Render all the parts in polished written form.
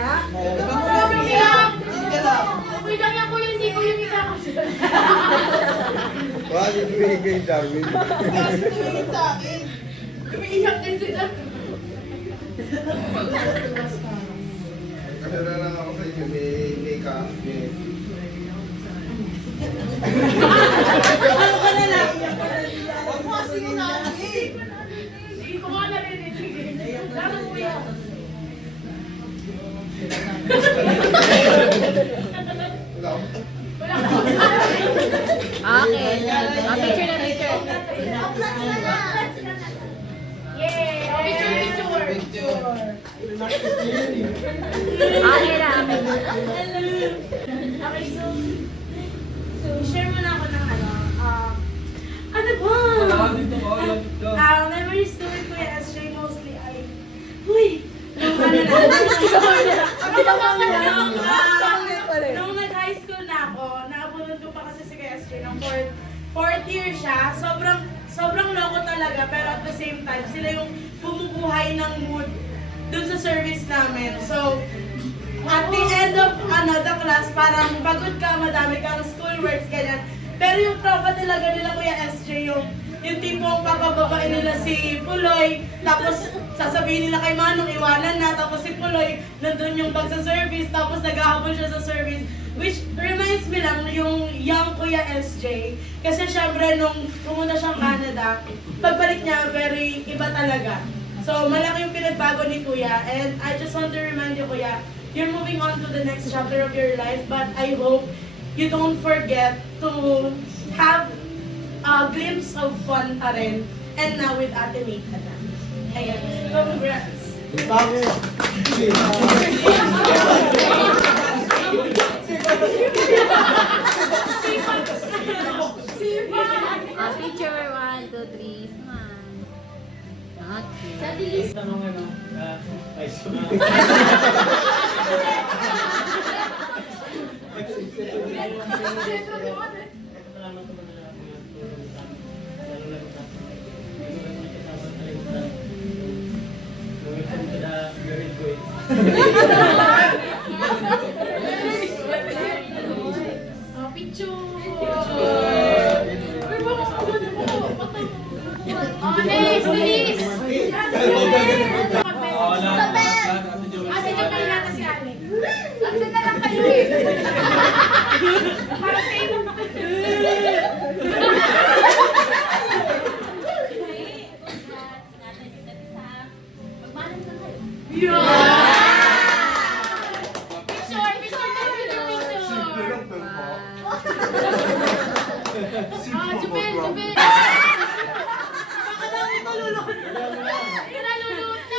umiyak? Umiyak! Uy lang yan kuya, hindi ko yung ikakasal. Bakit binigay sa amin? Umiiyak din sila. Ano na lang ako sa inyo, may ka. Ano ka na lang? Huwag mo kasi sinabi. Hindi ko nga narinig. Lalo kuya. Wala. Wala ka. Okay. Picture na picture. Yay! Picture. Okay na. Okay, so share mo na ako ng ano ba? Memories to with Kuya SJ mostly ay, huy! Nung nag-high school na ako, nakabunod ko pa kasi si Kuya SJ nung fourth year siya. Sobrang loko talaga, pero at the same time, sila yung bumubuhay ng mood dun sa service namin. So, at the end of the class, parang pagod ka, madami kang schoolworks, ganyan. Pero yung tropa talaga nila Kuya SJ, yung tipong papababain nila si Puloy, tapos sasabihin nila kay Manong, iwanan na, tapos si Puloy, nandun yung bag sa service, tapos naghahabol siya sa service. Which reminds me lang yung young Kuya SJ. Kasi syempre nung pumunta siyang Canada, pagbalik niya, very iba talaga. So malaki yung pinagbago ni Kuya, and I just want to remind you, Kuya, you're moving on to the next chapter of your life, but I hope you don't forget to have a glimpse of fun pa rin. And now with Ate Mika na. Ayan. Congrats! Picture 1, 2, 3. Smile. Okay. Sa bilis. Tanong ano, ay suma. Picture! Uy, baka magod mo. Oh, next, please! Si Jomel nata si Ale. Asa na lang kayo eh. Para sa inyo. Picture! Picture! Simple lang, pero pa. Jomel! Jomel! Baka lang ito lulunod. Yun na lulunod na.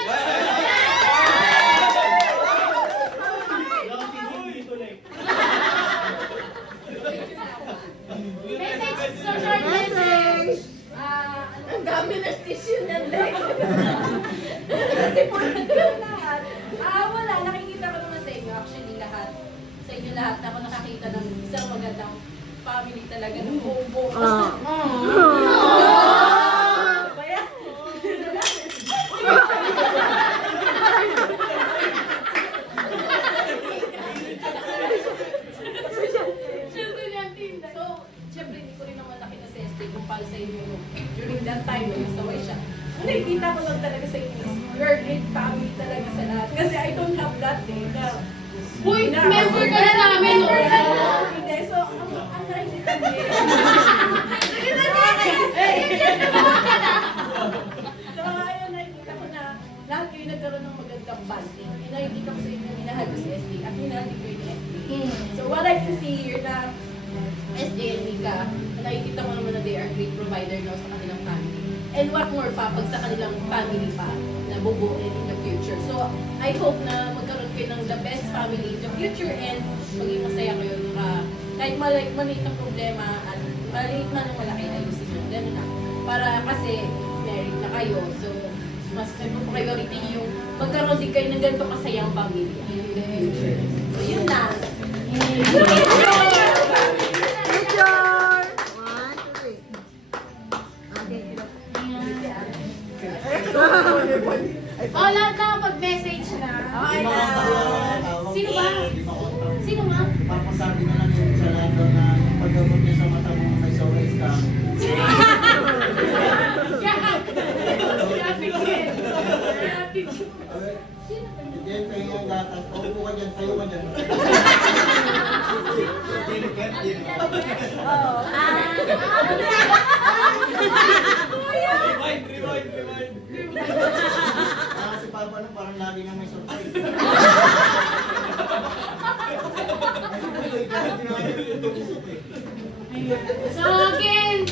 Message, so short message. Ang dami ng tissue na leg. Kasi po lahat. Wala. Nakikita ko naman sa inyo. Actually, lahat. Sa inyo lahat. Ako nakakita ng isang magandang family talaga ng buong-buo. Kaya, syempre yan, tinda. So, syempre, hindi ko rin naman nakita sa SJ kung paano sa inyo during that time na nasaway siya. Ang nakikita ko lang talaga sa inyo is you're a great family talaga sa lahat. Kasi I don't have that eh. Uy, member ka na namin, no? Hindi, so, ang nakikita niya. So, ayun, nakikita ko na lahat kayo nagkaroon ng magandang bonding. And nakikita ko sa inyo, minahal ko si SJ at minahal din ko yung SJ. So, what I can see here na SJ and Mika, nakikita ko naman na they are great provider now sa kanilang family. And what more pa, pag sa kanilang family pa, na bubuin in the future. So, I hope na magkaroon kayo ng the best family in the future and maging masaya kayo. Kahit maliit na problema at maliit man ang malaki, ayusin mo. Ganun na. Para kasi married na kayo. So, mas priority yung magkaroon din kayo ng ganito kasayang pamilya in the future. So, yun na. Picture! 1, 2, 3. Okay. Oh, lahat na mag-message na. Okay na. sabi na lang yung sa lado na yung paggamot niya sa mata mo may soles ka. Hindi, tayo yung gatas. Paupo ka dyan, tayo ka dyan. Rewind. Si Papa no, parang lagi nang may surprise. So again,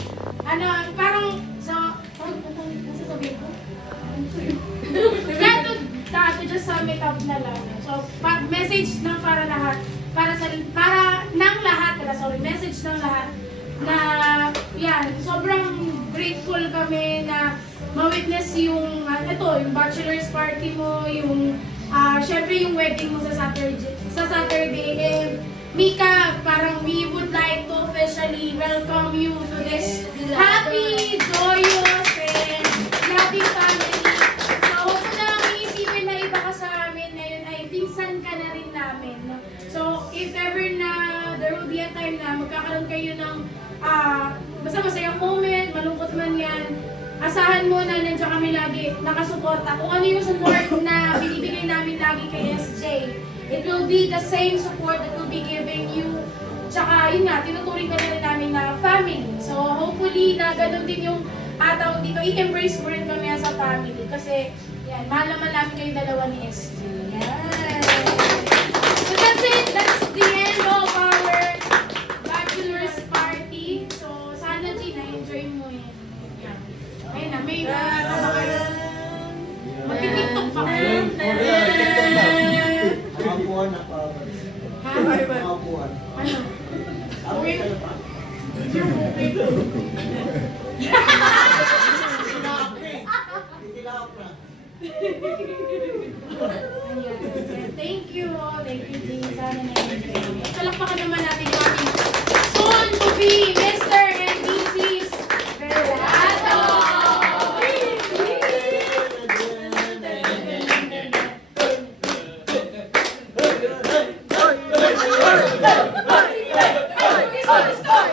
ano, parang, so, sasabihin ko? To just sum it up na lang. So, message ng para lahat, message ng lahat na, yan, sobrang grateful kami na ma-witness yung, yung bachelor's party mo, yung, syempre yung wedding mo sa Saturday, and Mika, parang we would like to officially welcome you to this happy, joyous, and loving family. So, huwag mo na iisipin na iba ka sa amin ngayon ay pinsan ka na rin namin. So, if ever na there will be a time na magkakaroon kayo ng basta masayang moment, malungkot man yan, asahan mo na nandiyan kami lagi nakasuporta. Kung ano yung support na binibigay namin lagi kay SJ, it will be the same support that we'll be giving you. Tsaka yun nga, tinuturing ka na rin namin na family. So hopefully na ganun din yung tawag dito, i-embrace mo rin kami as a family. Kasi yan, mahal naman namin kayo dalawa ni SJ. Yan. So that's it. That's the end of our bachelor's party. So sana G, na-enjoy mo yun. Yan. Ayun na, may mag-tiktok pa ka. Mga buwan na pa. Mga buwan. Ano? Okay kayo pa? Itilak na. Ayan. Thank you. Thank you, Jing. Sana na-enjoy mo. Palakpakan naman natin yung ating soon to be Mr. and Mrs. Verado. Oy! Oy! Oy! Oy! Oy! Oy!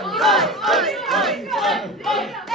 Oy! Oy!